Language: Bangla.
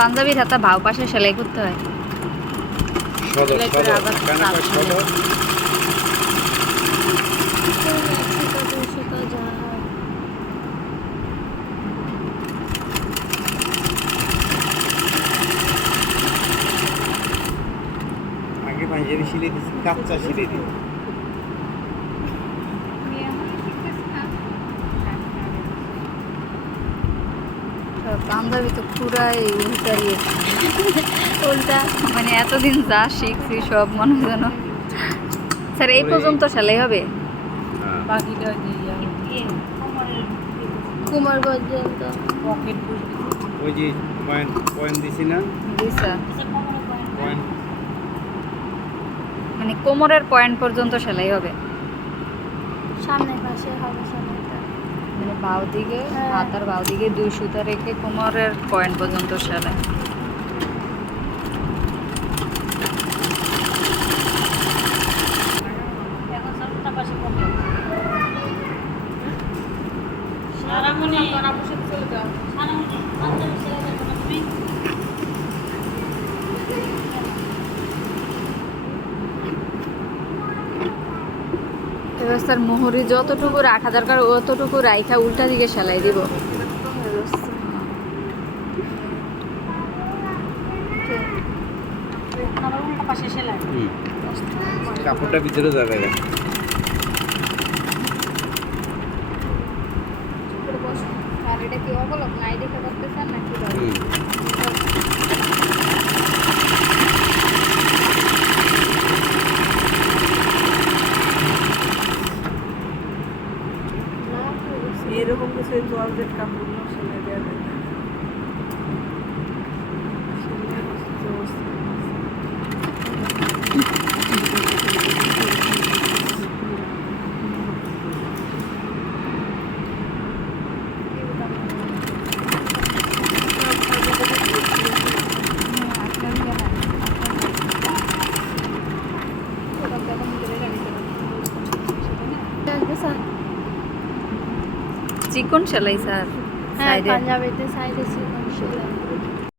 পাঞ্জাবির হাতা ভাও পাশে সেলাই করতে হয়। সেলাই করে আবার আগে পাঞ্জাবি সিলাই দিছি, কাঁচা সিলাই দিই। পাঞ্জাবি তো পুরাই উল্টারিয়ে উল্টা, মানে এতদিন যা শিখছি সব মনে যেন। স্যার এই পর্যন্ত সেলাই হবে? বাকিটা কুমার পর্যন্ত পকেট ওই যে পয়েন্ট পয়েন্ট দিছি না, দিছা, পয়েন্ট মানে কোমরের পয়েন্ট পর্যন্ত সেলাই হবে। সামনে পাশে হবে সামনেটা। মানে বাউ দিকে, হ্যাঁ। হাতার বাউ দিকে 2 সুতা রেখে কোমরের পয়েন্ট পর্যন্ত সেলাই। এখন সবটা পাশে পকেট সারামণি বসে চলে যাও। সারামণি পাঞ্জাবি সেলাই করবে না তুমি? এবার স্যার মোহরি যতটুকু রাখা দরকার অতটুকু রাইখা উল্টা দিকে সেলাই দিব। আবার উল্টা পাশে সেলাই। কাপড়টা ভিতরে যাবে না। আর এটা কি অবলক নাই দেখে করতেছেন নাকি? এরকম কিছু জর্জেট কাপড় সেলাই দেওয়া যায় না। চিকন সেলাই স্যার, হ্যাঁ সাইডে পাঞ্জাবিতে সাইডে ছিল সেলাই।